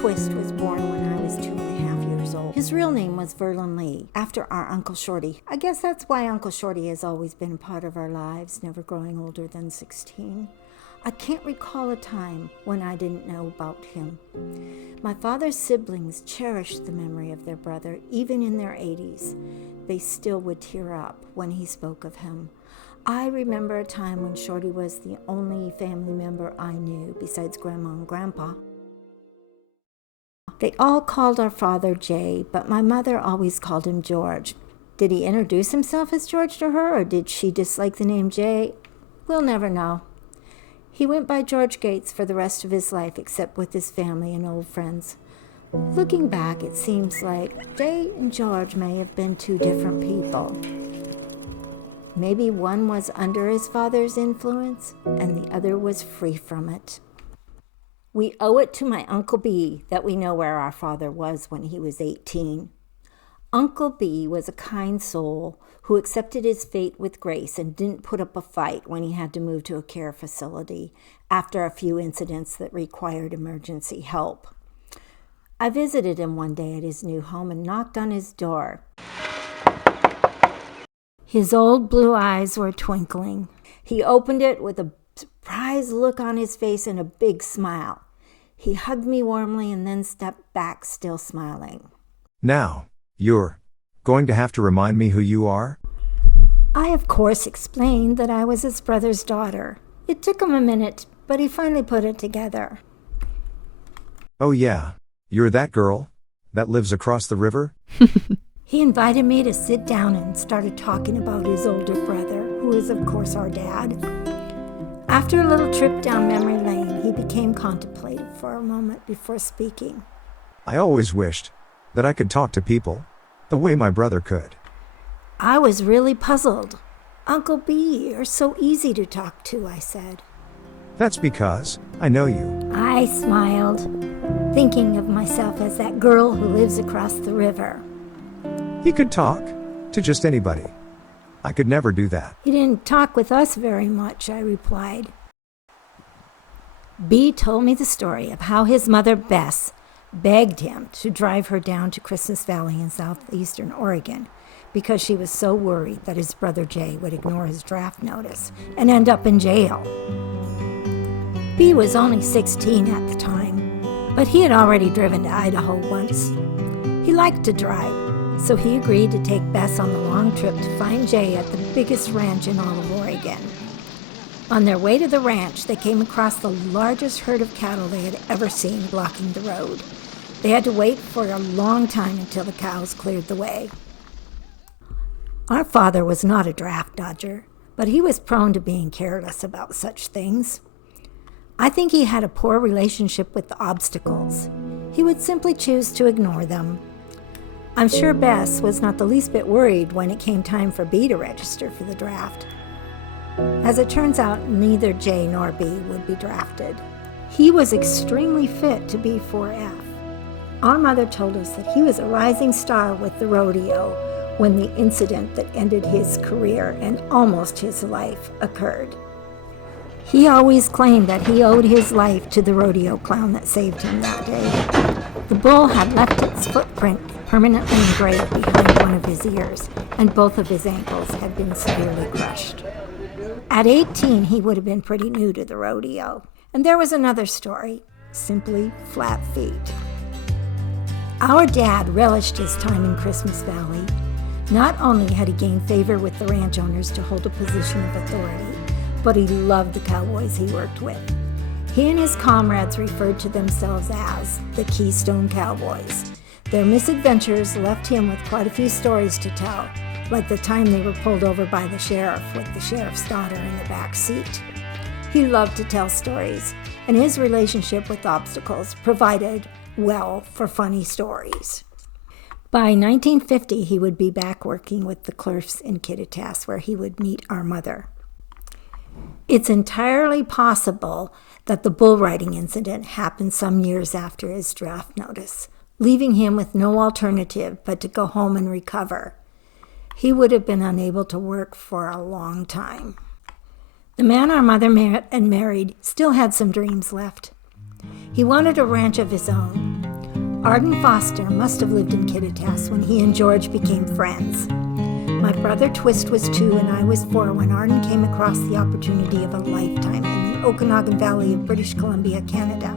Twist was born when I was 2.5 years old. His real name was Verlin Lee, after our Uncle Shorty. I guess that's why Uncle Shorty has always been a part of our lives, never growing older than 16. I can't recall a time when I didn't know about him. My father's siblings cherished the memory of their brother, even in their 80s. They still would tear up when he spoke of him. I remember a time when Shorty was the only family member I knew besides Grandma and Grandpa. They all called our father Jay, but my mother always called him George. Did he introduce himself as George to her, or did she dislike the name Jay? We'll never know. He went by George Gates for the rest of his life, except with his family and old friends. Looking back, it seems like Jay and George may have been two different people. Maybe one was under his father's influence, and the other was free from it. We owe it to my Uncle B that we know where our father was when he was 18. Uncle B was a kind soul who accepted his fate with grace and didn't put up a fight when he had to move to a care facility after a few incidents that required emergency help. I visited him one day at his new home and knocked on his door. His old blue eyes were twinkling. He opened it with a surprised look on his face and a big smile. He hugged me warmly and then stepped back, still smiling. Now, you're going to have to remind me who you are? I, of course, explained that I was his brother's daughter. It took him a minute, but he finally put it together. Oh yeah, you're that girl that lives across the river? He invited me to sit down and started talking about his older brother, who is, of course, our dad. After a little trip down memory lane, he became contemplative for a moment before speaking. I always wished that I could talk to people the way my brother could. I was really puzzled. Uncle B, you're so easy to talk to, I said. That's because I know you. I smiled, thinking of myself as that girl who lives across the river. He could talk to just anybody. I could never do that. He didn't talk with us very much, I replied. B told me the story of how his mother, Bess, begged him to drive her down to Christmas Valley in southeastern Oregon because she was so worried that his brother Jay would ignore his draft notice and end up in jail. B was only 16 at the time, but he had already driven to Idaho once. He liked to drive, so he agreed to take Bess on the long trip to find Jay at the biggest ranch in all of Oregon. On their way to the ranch, they came across the largest herd of cattle they had ever seen blocking the road. They had to wait for a long time until the cows cleared the way. Our father was not a draft dodger, but he was prone to being careless about such things. I think he had a poor relationship with the obstacles. He would simply choose to ignore them. I'm sure Bess was not the least bit worried when it came time for B to register for the draft. As it turns out, neither Jay nor B would be drafted. He was extremely fit to be 4F. Our mother told us that he was a rising star with the rodeo when the incident that ended his career and almost his life occurred. He always claimed that he owed his life to the rodeo clown that saved him that day. The bull had left its footprint permanently engraved behind one of his ears, and both of his ankles had been severely crushed. At 18, he would have been pretty new to the rodeo. And there was another story, simply flat feet. Our dad relished his time in Christmas Valley. Not only had he gained favor with the ranch owners to hold a position of authority, but he loved the cowboys he worked with. He and his comrades referred to themselves as the Keystone Cowboys. Their misadventures left him with quite a few stories to tell, like the time they were pulled over by the sheriff with the sheriff's daughter in the back seat. He loved to tell stories, and his relationship with obstacles provided well for funny stories. By 1950, he would be back working with the Cliffs in Kittitas, where he would meet our mother. It's entirely possible that the bull riding incident happened some years after his draft notice, leaving him with no alternative but to go home and recover. He would have been unable to work for a long time. The man our mother met and married still had some dreams left. He wanted a ranch of his own. Arden Foster must have lived in Kittitas when he and George became friends. My brother Twist was 2 and I was 4 when Arden came across the opportunity of a lifetime in the Okanagen Valley of British Columbia, Canada.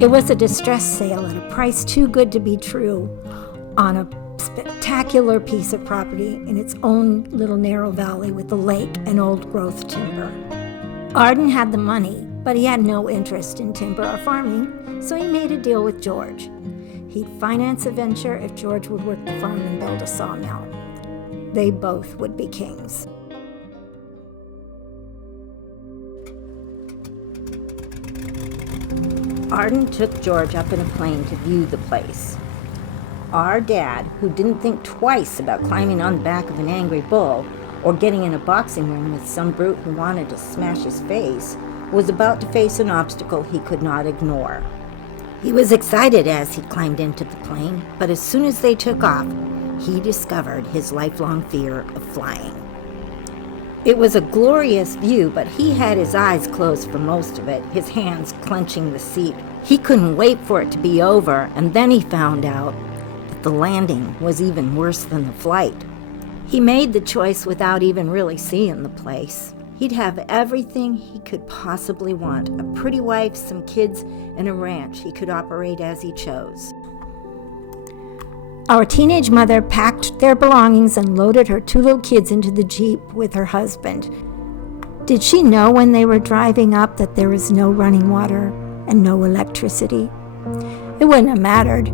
It was a distress sale at a price too good to be true on a spectacular piece of property in its own little narrow valley with a lake and old-growth timber. Arden had the money, but he had no interest in timber or farming, so he made a deal with George. He'd finance a venture if George would work the farm and build a sawmill. They both would be kings. Arden took George up in a plane to view the place. Our dad, who didn't think twice about climbing on the back of an angry bull or getting in a boxing ring with some brute who wanted to smash his face, was about to face an obstacle he could not ignore. He was excited as he climbed into the plane, but as soon as they took off, he discovered his lifelong fear of flying. It was a glorious view, but he had his eyes closed for most of it, his hands clenching the seat. He couldn't wait for it to be over, and then he found out that the landing was even worse than the flight. He made the choice without even really seeing the place. He'd have everything he could possibly want, a pretty wife, some kids, and a ranch he could operate as he chose. Our teenage mother packed their belongings and loaded her 2 little kids into the Jeep with her husband. Did she know when they were driving up that there was no running water and no electricity? It wouldn't have mattered.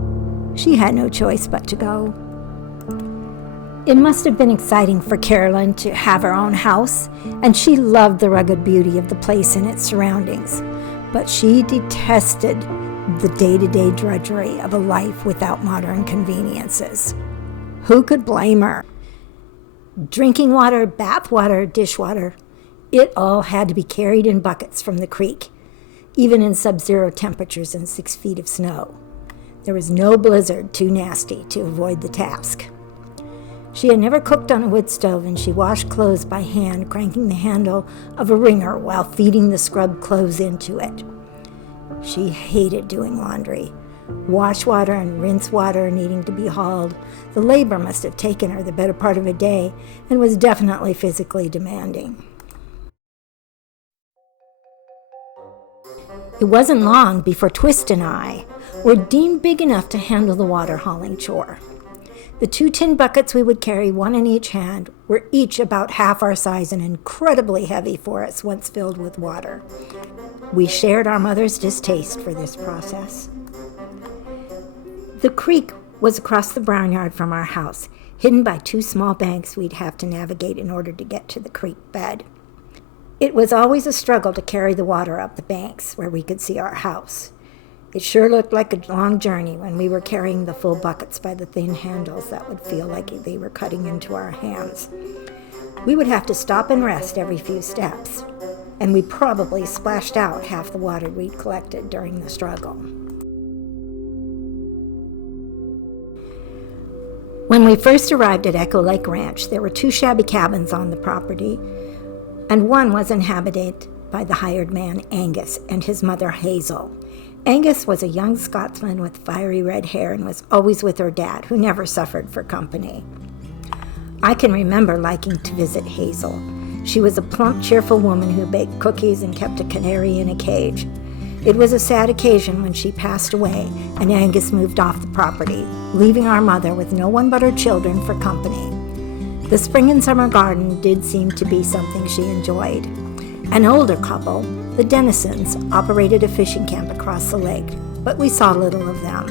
She had no choice but to go. It must have been exciting for Carolyn to have her own house, and she loved the rugged beauty of the place and its surroundings. But she detested the day-to-day drudgery of a life without modern conveniences. Who could blame her? Drinking water, bath water, dishwater, it all had to be carried in buckets from the creek, even in sub-zero temperatures and 6 feet of snow. There was no blizzard too nasty to avoid the task. She had never cooked on a wood stove, and she washed clothes by hand, cranking the handle of a wringer while feeding the scrubbed clothes into it. She hated doing laundry. Wash water and rinse water needing to be hauled. The labor must have taken her the better part of a day and was definitely physically demanding. It wasn't long before Twist and I were deemed big enough to handle the water hauling chore. The 2 tin buckets we would carry, 1 in each hand, were each about half our size and incredibly heavy for us once filled with water. We shared our mother's distaste for this process. The creek was across the barnyard from our house, hidden by 2 small banks we'd have to navigate in order to get to the creek bed. It was always a struggle to carry the water up the banks where we could see our house. It sure looked like a long journey when we were carrying the full buckets by the thin handles that would feel like they were cutting into our hands. We would have to stop and rest every few steps, and we probably splashed out half the water we'd collected during the struggle. When we first arrived at Echo Lake Ranch, there were 2 shabby cabins on the property, and one was inhabited by the hired man Angus and his mother Hazel. Angus was a young Scotsman with fiery red hair and was always with her dad, who never suffered for company. I can remember liking to visit Hazel. She was a plump, cheerful woman who baked cookies and kept a canary in a cage. It was a sad occasion when she passed away and Angus moved off the property, leaving our mother with no one but her children for company. The spring and summer garden did seem to be something she enjoyed. An older couple, the Dennisons, operated a fishing camp across the lake, but we saw little of them.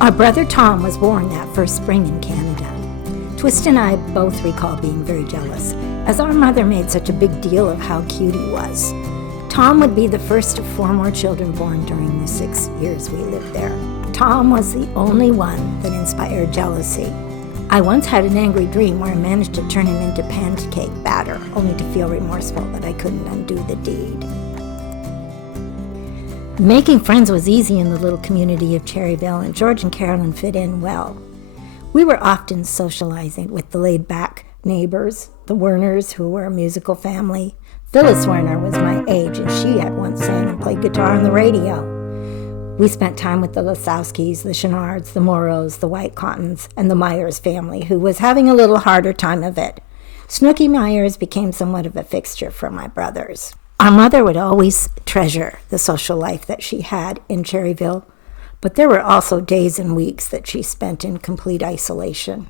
Our brother Tom was born that first spring in Canada. Twist and I both recall being very jealous, as our mother made such a big deal of how cute he was. Tom would be the first of 4 more children born during the 6 years we lived there. Tom was the only one that inspired jealousy. I once had an angry dream where I managed to turn him into pancake batter, only to feel remorseful that I couldn't undo the deed. Making friends was easy in the little community of Cherryville, and George and Carolyn fit in well. We were often socializing with the laid-back neighbors, the Werners, who were a musical family, Phyllis Werner was my age, and she had once sang and played guitar on the radio. We spent time with the Lesowskis, the Chenards, the Moros, the White Cottons, and the Myers family, who was having a little harder time of it. Snooky Myers became somewhat of a fixture for my brothers. Our mother would always treasure the social life that she had in Cherryville, but there were also days and weeks that she spent in complete isolation.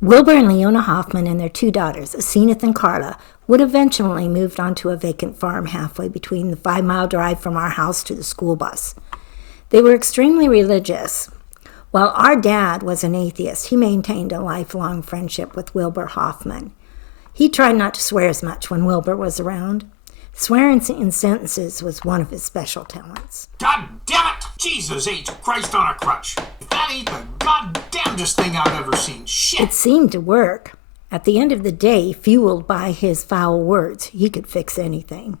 Wilbur and Leona Hoffman and their 2 daughters, Aseneth and Carla, would eventually move onto a vacant farm halfway between the 5-mile drive from our house to the school bus. They were extremely religious. While our dad was an atheist, he maintained a lifelong friendship with Wilbur Hoffman. He tried not to swear as much when Wilbur was around. Swearing in sentences was one of his special talents. God damn it! Jesus H. Christ on a crutch. That ain't the goddamnedest thing I've ever seen. Shit! It seemed to work. At the end of the day, fueled by his foul words, he could fix anything.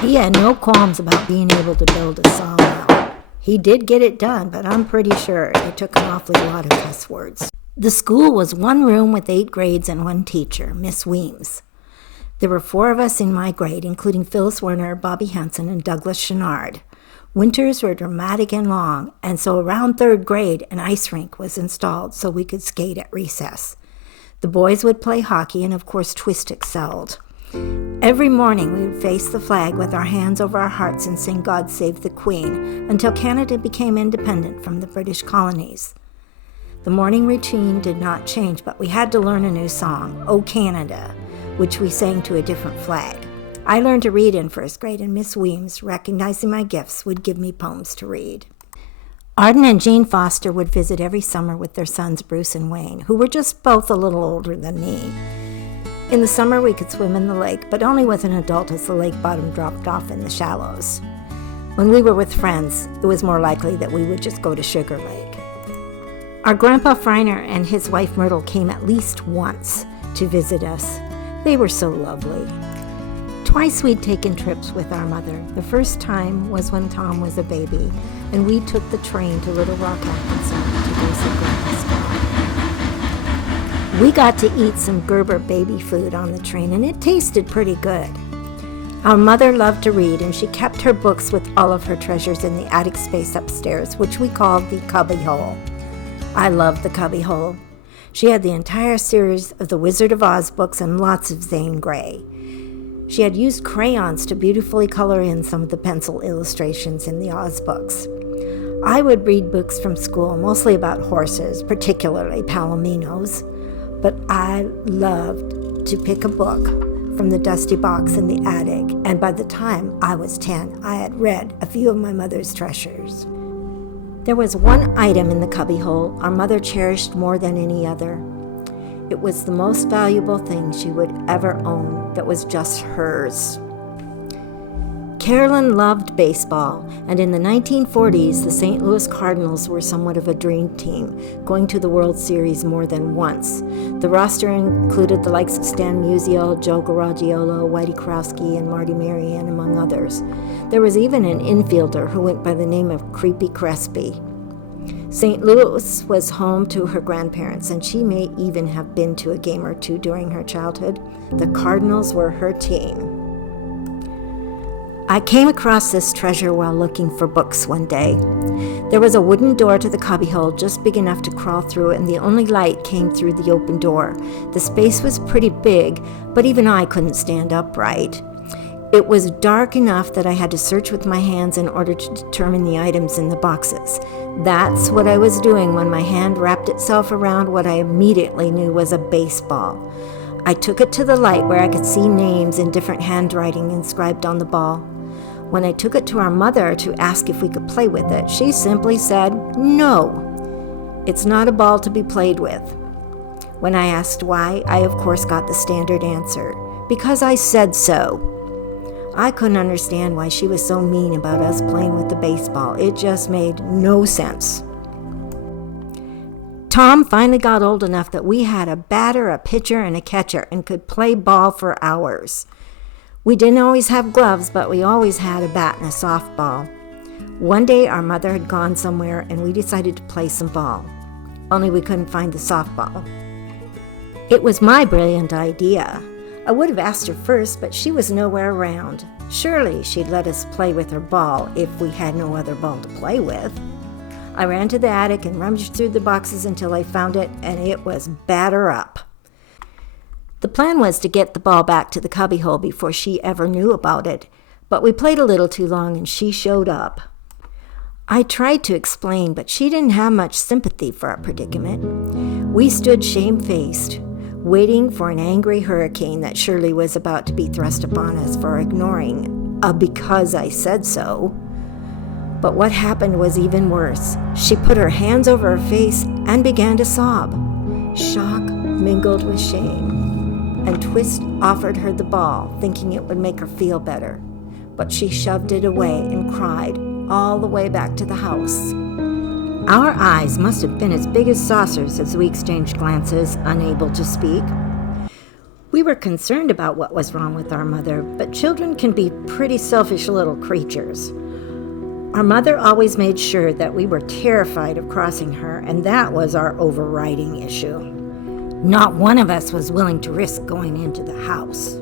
He had no qualms about being able to build a sawmill. He did get it done, but I'm pretty sure it took an awfully lot of cuss words. The school was 1 room with 8 grades and 1 teacher, Miss Weems. There were 4 of us in my grade, including Phyllis Werner, Bobby Hansen, and Douglas Chenard. Winters were dramatic and long, and so around 3rd grade, an ice rink was installed so we could skate at recess. The boys would play hockey, and of course twist excelled. Every morning we would face the flag with our hands over our hearts and sing God Save the Queen until Canada became independent from the British colonies. The morning routine did not change, but we had to learn a new song, O Canada, which we sang to a different flag. I learned to read in 1st grade, and Miss Weems, recognizing my gifts, would give me poems to read. Arden and Jean Foster would visit every summer with their sons Bruce and Wayne, who were just both a little older than me. In the summer we could swim in the lake, but only with an adult as the lake bottom dropped off in the shallows. When we were with friends, it was more likely that we would just go to Sugar Lake. Our Grandpa Freiner and his wife Myrtle came at least once to visit us. They were so lovely. Twice we'd taken trips with our mother. The first time was when Tom was a baby, and we took the train to Little Rock, Arkansas to visit Grandpa's farm. We got to eat some Gerber baby food on the train, and it tasted pretty good. Our mother loved to read, and she kept her books with all of her treasures in the attic space upstairs, which we called the cubbyhole. I loved the cubbyhole. She had the entire series of the Wizard of Oz books and lots of Zane Grey. She had used crayons to beautifully color in some of the pencil illustrations in the Oz books. I would read books from school, mostly about horses, particularly palominos, but I loved to pick a book from the dusty box in the attic, and by the time I was 10, I had read a few of my mother's treasures. There was one item in the cubbyhole our mother cherished more than any other. It was the most valuable thing she would ever own that was just hers. Carolyn loved baseball, and in the 1940s, the St. Louis Cardinals were somewhat of a dream team, going to the World Series more than once. The roster included the likes of Stan Musial, Joe Garagiola, Whitey Krowski, and Marty Marianne, among others. There was even an infielder who went by the name of Creepy Crespi. St. Louis was home to her grandparents, and she may even have been to a game or 2 during her childhood. The Cardinals were her team. I came across this treasure while looking for books one day. There was a wooden door to the cubbyhole just big enough to crawl through, and the only light came through the open door. The space was pretty big, but even I couldn't stand upright. It was dark enough that I had to search with my hands in order to determine the items in the boxes. That's what I was doing when my hand wrapped itself around what I immediately knew was a baseball. I took it to the light where I could see names in different handwriting inscribed on the ball. When I took it to our mother to ask if we could play with it, she simply said, "No, it's not a ball to be played with." When I asked why, I of course got the standard answer, "Because I said so." I couldn't understand why she was so mean about us playing with the baseball. It just made no sense. Tom finally got old enough that we had a batter, a pitcher, and a catcher and could play ball for hours. We didn't always have gloves, but we always had a bat and a softball. One day our mother had gone somewhere and we decided to play some ball. Only we couldn't find the softball. It was my brilliant idea. I would have asked her first, but she was nowhere around. Surely she'd let us play with her ball if we had no other ball to play with. I ran to the attic and rummaged through the boxes until I found it, and it was batter up. The plan was to get the ball back to the cubbyhole before she ever knew about it, but we played a little too long and she showed up. I tried to explain, but she didn't have much sympathy for our predicament. We stood shamefaced, waiting for an angry hurricane that surely was about to be thrust upon us for ignoring a "because I said so." But what happened was even worse. She put her hands over her face and began to sob. Shock mingled with shame, and Twist offered her the ball, thinking it would make her feel better. But she shoved it away and cried all the way back to the house. Our eyes must have been as big as saucers as we exchanged glances, unable to speak. We were concerned about what was wrong with our mother, but children can be pretty selfish little creatures. Our mother always made sure that we were terrified of crossing her, and that was our overriding issue. Not one of us was willing to risk going into the house.